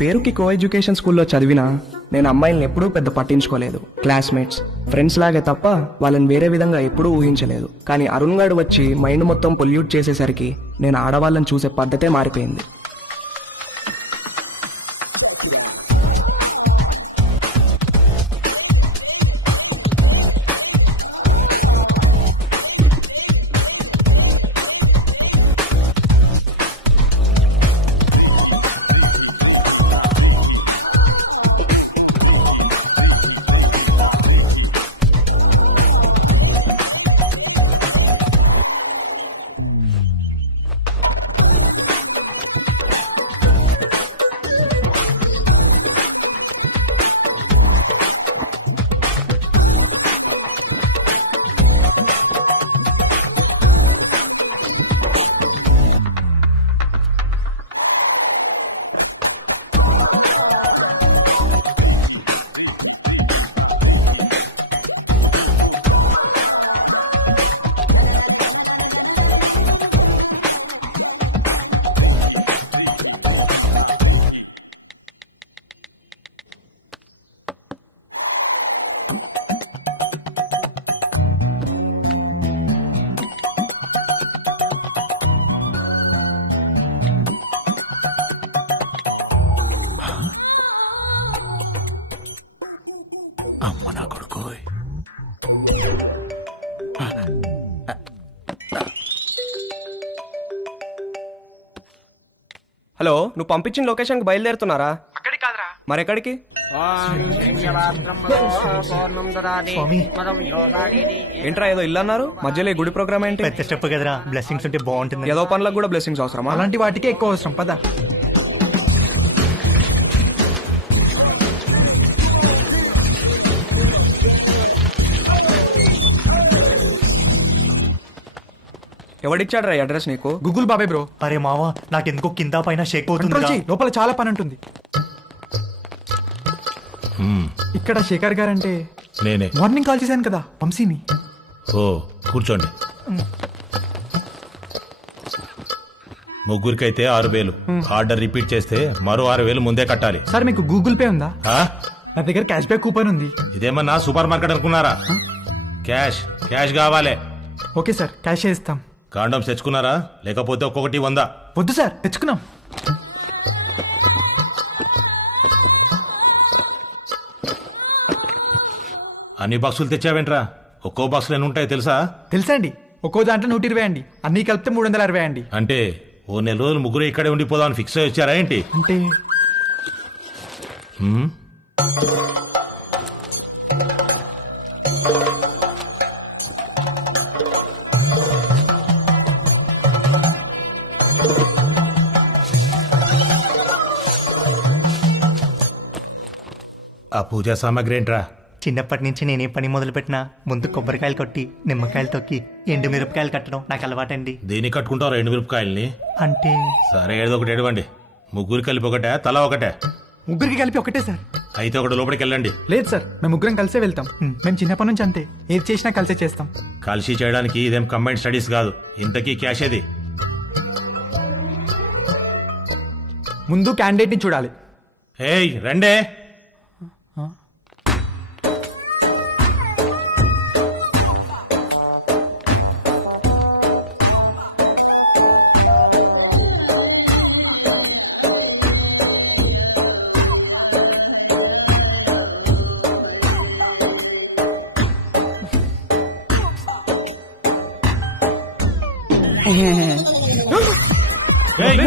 పేరుకి co education స్కూల్లో చదివినా నేను అమ్మాయిల్ని ఎప్పుడూ పెద్ద పట్టించుకోలేదు. క్లాస్మేట్స్, ఫ్రెండ్స్ లాగే తప్ప వాళ్ళని వేరే విధంగా ఎప్పుడూ ఊహించలేదు. కానీ అరుణ్ గాడు వచ్చి మైండ్ మొత్తం పొల్యూట్ చేసేసరికి నేను ఆడవాళ్ళని చూసే పద్ధతే మారిపోయింది. అమ్మ నా కొడుకు. హలో, నువ్వు పంపించిన లొకేషన్కి బయలుదేరుతున్నారా? అక్కడికి కాదురా. మరెక్కడికి? ఏంట్రా ఏదో ఇల్లు అన్నారు, మధ్యలో ఈ గుడి ప్రోగ్రామ్ ఏంటి? పెద్ద స్టెప్ కదరా, బ్లెస్సింగ్స్ ఉంటే బాగుంటుంది. ఏదో పనులకు కూడా బ్లెస్సింగ్స్ అవసరమా? అలాంటి వాటికే ఎక్కువ అవసరం. పద. ఎవడిచ్చాడు రా అడ్రస్ నీకు? గూగుల్ బాబాయ్ బ్రో. అరే మావా, నాకెందుకో కింద పైన షేక్ అవుతుంది. లోపల చాలా పని ఉంటుంది. ఇక్కడ శేఖర్ గారంటే నేనే. మార్నింగ్ కాల్ చేశాను కదా, వంశీని. ఓ, కూర్చోండి. ముగ్గురికైతే 6,000. ఆర్డర్ రిపీట్ చేస్తే మరో 6,000 ముందే కట్టాలి. సార్ మీకు గూగుల్ పే ఉందా? ఆ? నా దగ్గర క్యాష్ బ్యాక్ కూపన్ ఉంది. ఇదేమన్నా సూపర్ మార్కెట్ అనుకున్నారా? క్యాష్ క్యాష్ కావాలి. ఓకే సార్, క్యాష్ ఇస్తాం. కాండమ్స్ తెచ్చుకున్నారా? లేకపోతే ఒక్కొక్కటి 100. వద్దు సార్, తెచ్చుకున్నాం. అన్ని బాక్సులు తెచ్చావేంట్రా? ఒక్కో బాక్సులు ఎన్ని ఉంటాయో తెలుసా? తెలుసా అండి, ఒక్కో దాంట్లో 120 అండి, అన్ని కలిపితే 360 అండి. అంటే ఓ నెల రోజులు ముగ్గురు ఇక్కడే ఉండిపోదామని ఫిక్స్ అయ్యి వచ్చారా ఏంటి? అంటే ఆ పూజా సామాగ్రి ఏంట్రా? చిన్నప్పటి నుంచి నేనే పని మొదలు పెట్టినా ముందు కొబ్బరికాయలు కొట్టి నిమ్మకాయలు తొక్కి ఎండు మిరపకాయలు కట్టడం నాకు అలవాటండి. దేనికి కట్టుకుంటావు 2 మిరపకాయల్ని? అంటే సరే, ఏదో ఒకటి ఎడవండి. ముగ్గురు కలిపి ఒకటే, తల ఒకటే? ముగ్గురికి కలిపి ఒకటే సార్. అయితే ఒకటి లోపలికి వెళ్ళండి. లేదు సార్, మేము ముగ్గురం కలిసే వెళ్తాం. మేము చిన్నప్పటి నుంచి అంతే, ఏది చేసినా కలిసే చేస్తాం. కలిసి చేయడానికి ఇదేం కంబైన్డ్ స్టడీస్ కాదు. ఇంతకీ క్యాష్ ఏది? ముందు క్యాండిడేట్ ని చూడాలి. ఏయ్ రండే.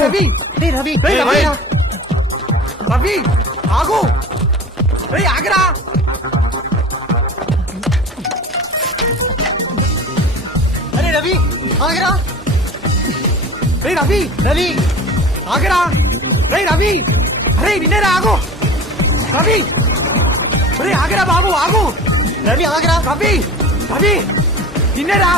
రవి, రవి, రవి, రవి, ఆగు. ఆగరా. అరే రవి, ఆగరా. రవి, రవి, ఆగరా. రవి, అరే నిన్నేరా, ఆగు. రవి, ఆగరా బాబు, ఆగు. రవి, ఆగరా. రవి, రవి, నిన్నేరా.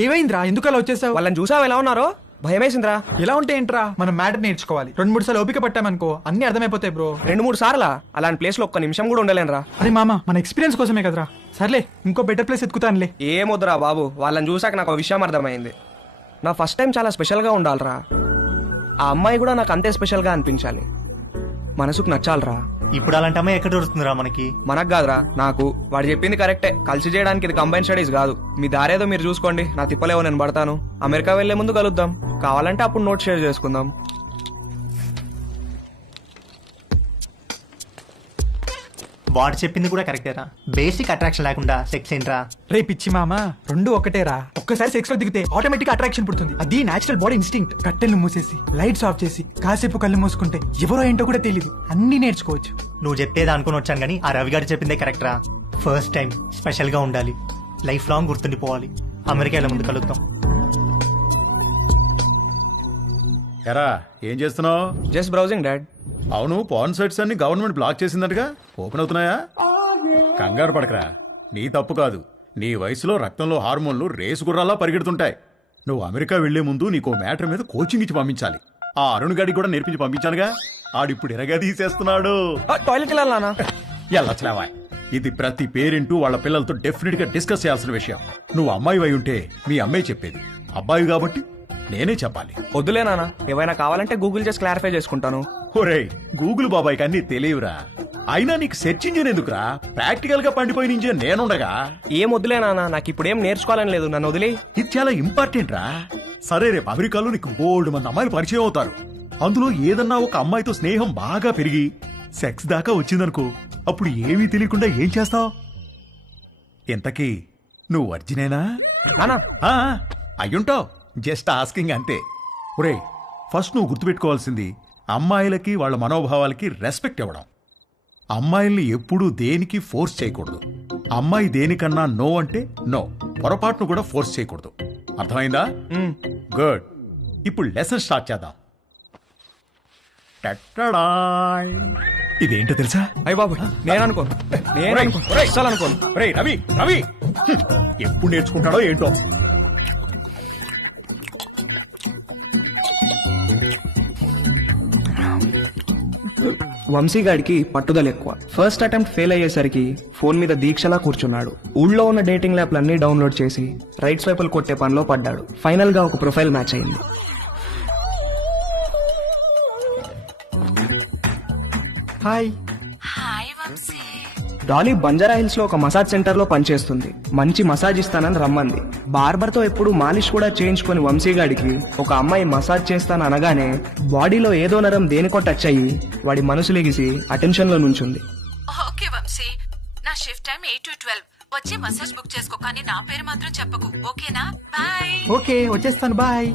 ఏమైందిరా, ఎందుకు అలా వచ్చేసావు? వాళ్ళని చూసావు ఎలా ఉన్నారో? భయమేసిందిరా. ఎలా ఉంటే ఏంట్రా, మనం మ్యాటర్ నేర్చుకోవాలి. 2-3 సార్లు ఓపిక పట్టామనుకో అన్ని అర్థమైపోతాయి బ్రో. 2-3 సార్లా? అలాంటి ప్లేస్ లో ఒక్క నిమిషం కూడా ఉండలేనురా. అరే మామ, మన ఎక్స్పీరియన్స్ కోసమే కదరా. సర్లే, ఇంకో బెటర్ ప్లేస్ ఎత్తుకుతానులే. ఏమొద్దురా బాబు, వాళ్ళని చూసాక నాకు ఒక విషయం అర్థమైంది. నా ఫస్ట్ టైం చాలా స్పెషల్గా ఉండాలిరా. ఆ అమ్మాయి కూడా నాకు అంతే స్పెషల్గా అనిపించాలి. మనసుకు నచ్చాలిరా. ఇప్పుడు అలాంటి అమ్మాయి ఎక్కడ దొరుకుతుందిరా మనకి? మనకు కాదురా, నాకు. వాడు చెప్పింది కరెక్టే. కలిసి చేయడానికి ఇది కంబైన్ స్టడీస్ కాదు. మీ దారేదో మీరు చూసుకోండి, నా తిప్పలేవో నేను పడతాను. అమెరికా వెళ్లే ముందు కలుద్దాం. కావాలంటే అప్పుడు నోట్ షేర్ చేసుకుందాం. వాడు చెప్పింది కూడా కరెక్టేరా. బేసిక్ అట్రాక్షన్ లేకుండా సెక్స్ ఏంట్రా? రే పిచ్చి మామ, రెండు ఒకటేరా. ఒక్కసారి సెక్స్ లో దిగితే ఆటోమేటిక్ అట్రాక్షన్ పుడుతుంది. అది నేచురల్ బాడీ ఇన్స్టింక్ట్. కట్టెలు మూసేసి లైట్స్ ఆఫ్ చేసి కాసేపు కళ్ళు మూసుకుంటే ఎవరో ఏంటో కూడా తెలియదు. అన్ని నేర్చుకోవచ్చు. నువ్వు చెప్పేది అనుకుని వచ్చాను కానీ ఆ రవి గారు చెప్పిందే కరెక్టరా. ఫస్ట్ టైం స్పెషల్ గా ఉండాలి, లైఫ్ లాంగ్ గుర్తుండిపోవాలి. అమెరికా వెళ్ళే ముందు కలుద్దాం. ఎరా ఏం చేస్తున్నావు? Just browsing dad. అవును, పాన్ సైట్స్ అన్ని గవర్నమెంట్ బ్లాక్ చేసిందటగా, ఓపెన్ అవుతున్నాయా? కంగారు పడకరా, నీ తప్పు కాదు. నీ వయసులో రక్తంలో హార్మోన్లు రేసు గుర్రాల్లా పరిగెడుతుంటాయి. నువ్వు అమెరికా వెళ్లే ముందు నీకో మ్యాటర్ మీద కోచింగ్ ఇచ్చి పంపించాలి. ఆ అరుణ్ గాడికి కూడా నేర్పించి పంపించానుగా, ఆడిప్పుడు ఎరగా తీసేస్తున్నాడు. టాయిలెట్ వెళ్ళాలనా? ఎల్లచ్చలేవా, ఇది ప్రతి పేరెంట్ వాళ్ళ పిల్లలతో డెఫినెట్ గా డిస్కస్ చేయాల్సిన విషయం. నువ్వు అమ్మాయి అయి ఉంటే మీ అమ్మాయి చెప్పేది, అబ్బాయి కాబట్టి నేనే చెప్పాలి. వద్దులే నాన్న, ఏమైనా కావాలంటే గూగుల్ చేసి క్లారిఫై చేసుకుంటాను. ఒరేయ్, గూగుల్ బాబాయ్కి అన్ని తెలియవురా. అయినా నీకు సెర్చ్ ఇంజిన్ ఎందుకురా? ప్రాక్టికల్ గా పండిపోయిన ఇంజిన్ నేనుండగా. ఏం వద్దులే నాన్న, నాకు ఇప్పుడు ఏం నేర్చుకోవాలని లేదు. నన్ను వదిలే. ఇది చాలా ఇంపార్టెంట్ రా. సరే, రేపు అమెరికాలో నీకు బోల్డ్ మంది అమ్మాయిలు పరిచయం అవుతారు. అందులో ఏదన్నా ఒక అమ్మాయితో స్నేహం బాగా పెరిగి సెక్స్ దాకా వచ్చిందనుకో, అప్పుడు ఏమీ తెలియకుండా ఏం చేస్తావు? ఇంతకీ నువ్వు వర్జినేనా? నానా ఆ, అయ్యుంటావు. జస్ట్ ఆస్కింగ్ అంతే. ఒరే, ఫస్ట్ నువ్వు గుర్తుపెట్టుకోవాల్సింది అమ్మాయిలకి వాళ్ళ మనోభావాలకి రెస్పెక్ట్ ఇవ్వడం. అమ్మాయిల్ని ఎప్పుడూ దేనికి ఫోర్స్ చేయకూడదు. అమ్మాయి దేనికన్నా నో అంటే నో, పొరపాటును కూడా ఫోర్స్ చేయకూడదు. అర్థమైందా? గుడ్. ఇప్పుడు లెసన్ స్టార్ట్ చేద్దాం. టట్టడాయ్. ఇదేంటో తెలుసా? అయ్య బాబు, నేను అనుకోను. అస్సలు అనుకోను. ఒరేయ్ రవి, రవి ఎప్పుడు నేర్చుకుంటాడో ఏంటో. వంశీగాడికి పట్టుదల ఎక్కువ. ఫస్ట్ అటెంప్ట్ ఫెయిల్ అయ్యేసరికి ఫోన్ మీద దీక్షలా కూర్చున్నాడు. ఊళ్ళో ఉన్న డేటింగ్ యాప్లన్నీ డౌన్లోడ్ చేసి రైట్ స్వైపులు కొట్టే పనిలో పడ్డాడు. ఫైనల్ గా ఒక ప్రొఫైల్ మ్యాచ్ అయింది. హాయ్. డాలీ బంజారా హిల్స్ లో ఒక మసాజ్ సెంటర్ లో పనిచేస్తుంది. మంచి మసాజ్ ఇస్తానని రమ్మంది. బార్బర్ తో ఎప్పుడు మాలిష్ కూడా చేయించుకుని వంశీగాడికి ఒక అమ్మాయి మసాజ్ చేస్తాను అనగానే బాడీలో ఏదో నరం దేనికో టచ్ అయ్యి వాడి మనసు లెగిసి అటెన్షన్ లో నుంచుంది. ఓకే వంశీ, నా షిఫ్ట్ టైం 8 to 12. వచ్చి మసాజ్ బుక్ చేసుకో, కానీ నా పేరు మాత్రం చెప్పకు, ఓకేనా? బాయ్. ఓకే, వచ్చేస్తాను. బాయ్.